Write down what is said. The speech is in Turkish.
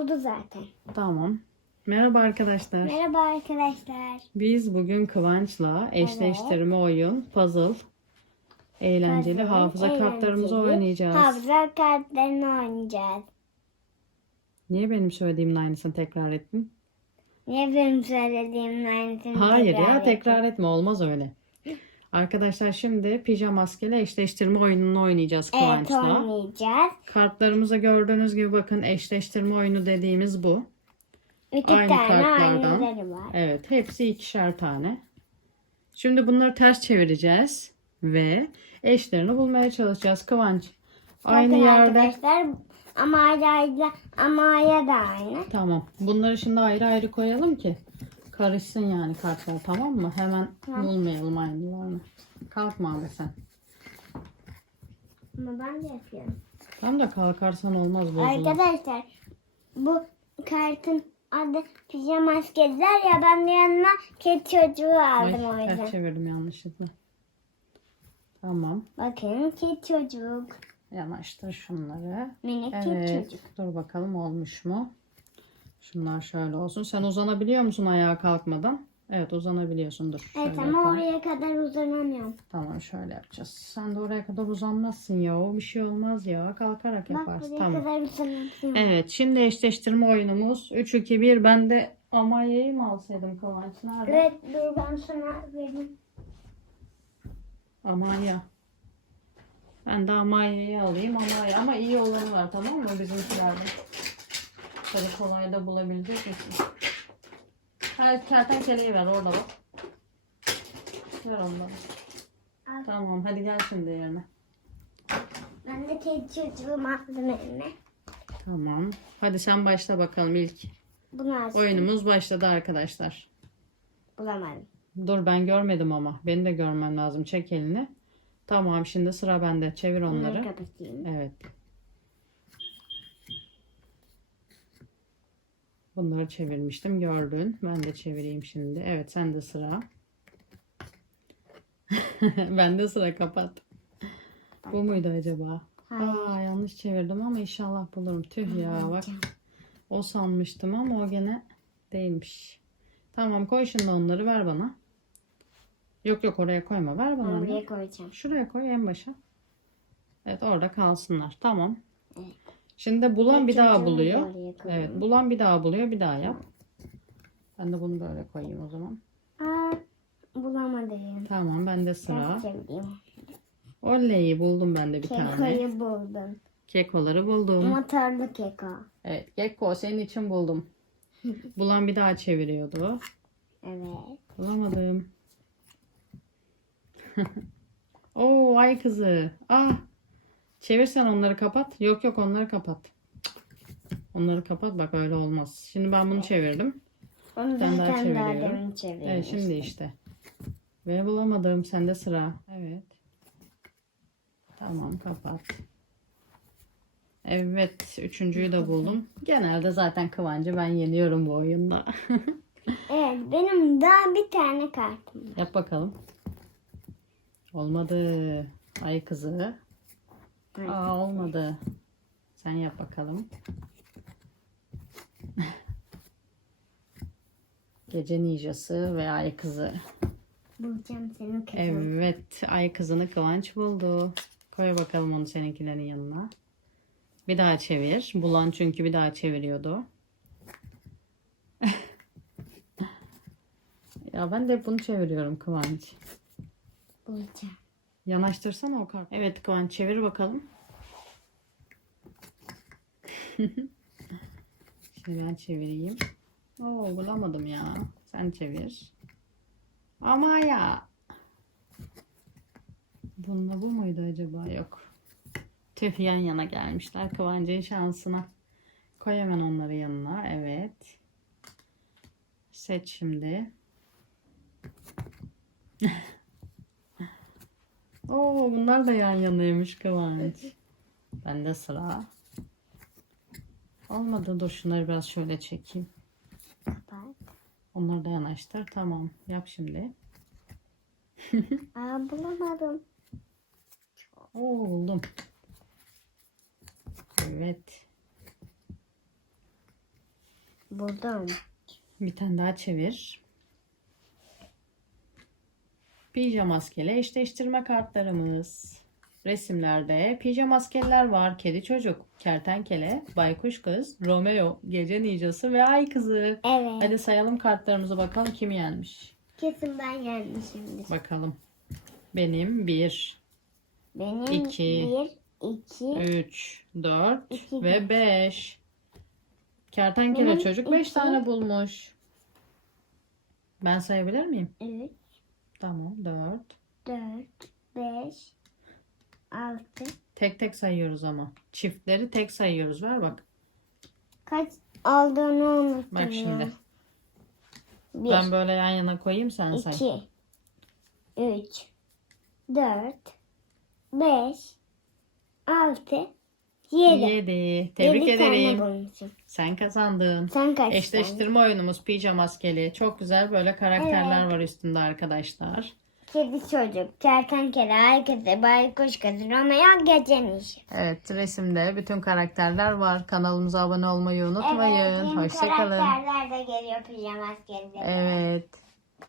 Oldu zaten. Tamam. Merhaba arkadaşlar. Merhaba arkadaşlar. Biz bugün Kıvanç'la eşleştirme oyun, puzzle, eğlenceli Puzzle, hafıza kartlarımızı eğlenceli oynayacağız. Hafıza kartlarını oynayacağız. Niye benim söylediğimin aynısını tekrar ettin? Niye benim söylediğimin aynısını Hayır tekrar ya ettin? tekrar etme olmaz öyle. Arkadaşlar şimdi pijama maskeli eşleştirme oyununu oynayacağız Evet Kıvanç'la. oynayacağız. Kartlarımızı gördüğünüz gibi bakın eşleştirme oyunu dediğimiz bu. İki Aynı tane kartlardan. aynıları var. Evet hepsi ikişer tane. Şimdi bunları ters çevireceğiz ve eşlerini bulmaya çalışacağız. Kıvanç aynı Bakın yerde. Arkadaşlar ama ayrı ayrı ama ayrı da aynı. Tamam. Bunları şimdi ayrı ayrı koyalım ki karışsın yani kartlar tamam mı? Hemen Tamam. bulmayalım aynılarını. Kalkma abi sen. Ama ben de yapıyorum. Tam da kalkarsan olmaz bozulur. Arkadaşlar bu kartın adı pijama maskeliler ya ben de yanına kedi çocuğu Ay, aldım o ters yüzden. çevirdim yanlışlıkla. Tamam. Bakın kedi çocuk. Yanaştır şunları. Minik Evet. kedi çocuk. Dur bakalım olmuş mu? Şunlar şöyle olsun. Sen uzanabiliyor musun ayağa kalkmadan? Evet uzanabiliyorsun. Dur. Evet ama yapalım. oraya kadar uzanamıyorum. Tamam şöyle yapacağız. Sen de oraya kadar uzanmazsın ya. O bir şey olmaz ya. Kalkarak Bak yaparsın. buraya Tamam. kadar uzanamıyorum. Evet şimdi eşleştirme oyunumuz. 3, 2, 1. Ben de Amanya'yı mı alsaydım Kıvanç? Nerede? Evet dur ben sana vereyim. Amanya. Ben de Amanya'yı alayım. Amanya. Ama iyi olanı var tamam mı bizimkilerde? Böyle kolay da bulabilecek misin? Her kertenkeleyi ver orada bak. Ver onları. Al. Tamam hadi gel şimdi yerine. Ben de kedi çocuğumu aldım elime. Tamam. Hadi sen başla bakalım ilk. Bunu açtım. Oyunumuz başladı arkadaşlar. Bulamadım. Dur ben görmedim ama. Beni de görmen lazım. Çek elini. Tamam şimdi sıra bende. Çevir Bunları onları. kapatayım. Evet. Bunları çevirmiştim. Gördün. Ben de çevireyim şimdi. Evet sen de sıra. ben de sıra kapat. Bu muydu acaba? Hayır. Aa yanlış çevirdim ama inşallah bulurum. Tüh ya bak. O sanmıştım ama o gene değilmiş. Tamam koy şimdi onları ver bana. Yok yok oraya koyma. Ver bana. Buraya koyacağım. Şuraya koy en başa. Evet orada kalsınlar. Tamam. Şimdi bulan bir daha buluyor. Evet bulan bir daha buluyor. Bir daha yap. Ben de bunu böyle koyayım o zaman. Aa, bulamadım. Tamam bende sıra. Ters çevireyim. Oley buldum ben de bir tane. Keko'yu buldum. Kekoları buldum. Motorlu keko. Evet Gekko senin için buldum. Bulan bir daha çeviriyordu. Evet. Bulamadım. Oo ay kızı. Ah. Çevirsen onları kapat. Yok yok onları kapat. Onları kapat bak öyle olmaz. Şimdi ben bunu çevirdim. Onu tane daha zaten daha çeviriyorum. demin çevirmiştim. Evet şimdi işte. Ve bulamadım. Sende sıra. Evet. Tamam kapat. Evet. Üçüncüyü de buldum. Genelde zaten Kıvancı ben yeniyorum bu oyunda. Evet benim daha bir tane kartım var. Yap bakalım. Olmadı. Ay kızı. Aa olmadı. Sen yap bakalım. Gece ninjası ve ay kızı. Bulacağım senin. Evet, ay kızını Kıvanç buldu. Koy bakalım onu seninkilerin yanına. Bir daha çevir. Bulan çünkü bir daha çeviriyordu. ya ben de bunu çeviriyorum Kıvanç. Bulacağım. Yanaştırsana o kart. Evet Kıvanç çevir bakalım. Şimdi ben çevireyim. Oo bulamadım ya. Sen çevir. Ama ya. Bununla bu muydu acaba? Yok. Tüh yan yana gelmişler Kıvancı'nın şansına. Koy hemen onları yanına. Evet. Seç şimdi. Oo bunlar da yan yanaymış Kıvanç. Bende sıra. Olmadı dur şunları biraz şöyle çekeyim. Onları da yanaştır. Tamam. Yap şimdi. Aa bulamadım. Oo buldum. Evet. Burada mı? Bir tane daha çevir. Pijama maskeli eşleştirme kartlarımız. Resimlerde pijama maskeler var. Kedi çocuk, kertenkele, baykuş kız, Romeo, gece ninjası ve ay kızı. Evet. Hadi sayalım kartlarımızı bakalım kim yenmiş. Kesin ben yenmişimdir. Bakalım. Benim 1, Benim İki. 1, 2, 3, 4 İki ve 5. Kertenkele Benim çocuk 5 iki. tane bulmuş. Ben sayabilir miyim? 3, Tamam 4. 4, 5, 6. Tek tek sayıyoruz ama. Çiftleri tek sayıyoruz. Ver bak. Kaç olduğunu unuttum Bak şimdi. 1, Ben böyle yan yana koyayım sen say. 2, 3, 4, 5, 6, 7. 7. Tebrik ederim. bulmuşum. Sen kazandın. Sen kaç tane? Eşleştirme oyunumuz pijama maskeli. Çok güzel böyle karakterler var üstünde arkadaşlar. Kedi çocuk, kertenkele, herkese, baykuş kız, Romeo, gece nişi. Evet resimde bütün karakterler var. Kanalımıza abone olmayı unutmayın. Evet, yeni Hoşçakalın. karakterler de geliyor pijama askerleri. Evet.